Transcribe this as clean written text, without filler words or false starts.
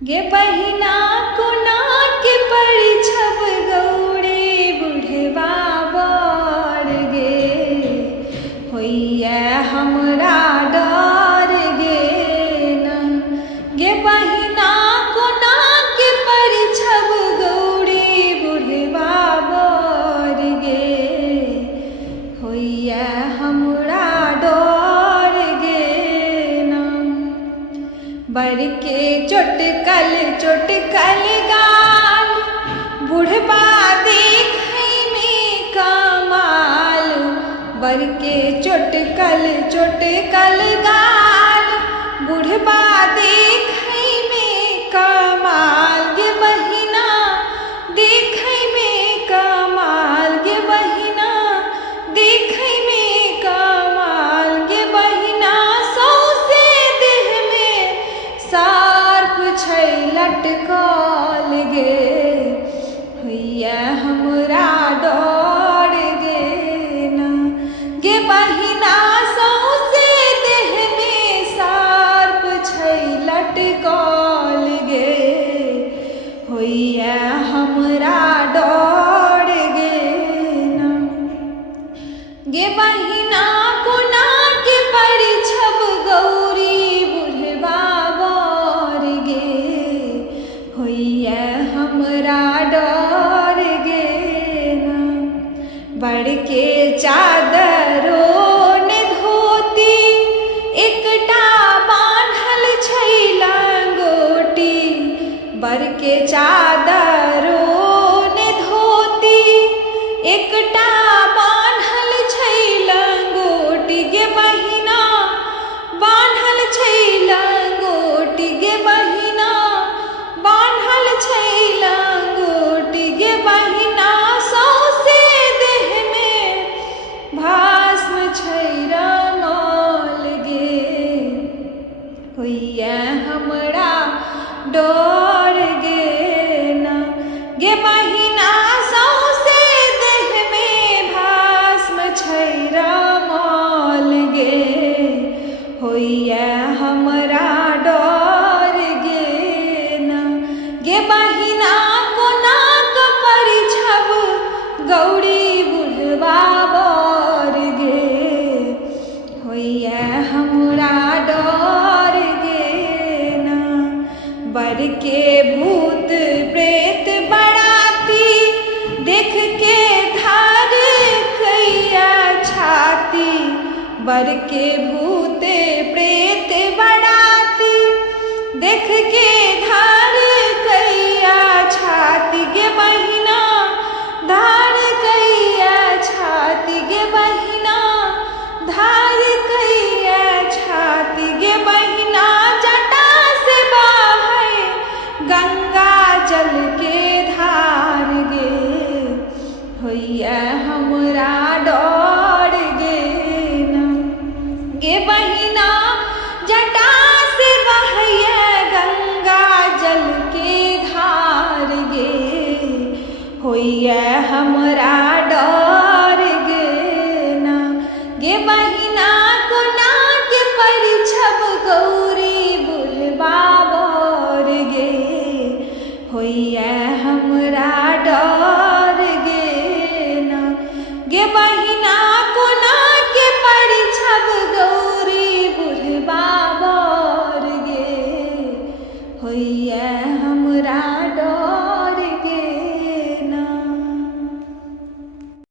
गे बहिना कोना के परिछब गौरी बुढ़वा बर गे होइया हमरा डर गे न। गे बहिना कोना के परिछब गौरी बुढ़वा बर गे होइया हमरा डर गे न। बर के चोटकल गाल बुढ़बा देखै में कमाल। बर के चोटकल गाल बुढ़बा देखै में कमाल। गे बहिना देखै में कमाल। गे बहिना देखै में कमाल। गे बहिना सौसे देह में सार्प छै लटकल गे होइया हमरा डर गे न। गे बहिना सौसे देह में सार्प छै लटकल गे होइया हमरा डर गे न। गे बहिना कोना के परिछब गौरी बुढ़वा बर गे होइया हमरा डर गे न। बड़ के चादरो ने धोती एकटा बान्हल छै लंगोटी। बड़ के चादरो ने धोती एकटा बान्हल छै लंगोटी। गे बहिना बान्हल छै लंगोटी। गे बहिना बान्हल छै लंगोटी। गे बहिना सौसे देह में भस्म छै रमल गे होइया हमरा डर गे न। गे बहिना सौसे देह में भस्म छै रमल गे होइया हमरा डर गे न। गे बहिना कोना के परिछब गौरी बुढ़वा बर गे होइया हमरा डर गे न। बर के भूत प्रेत बराती देख के धार कैया छाती। बर के भूत प्रेत बराती देख के धार कैया छाती। गे बहिना धार कैया छाती। गे बहिना धार कैया छाती। गे बहिना जटा से बहै गंगा जल के धार गे होइया हमरा डर गे न। गे बहिना जटा से बहैया गंगा जल के धार गे होइया हमरा डर गे न। गे बहिना कोना के परिछब गौरी बुढ़वा बर गे होइया हमरा डर गे न। गे बहिना कोना के परिछब गौरी बुढ़वा बर गे होइया हमरा डर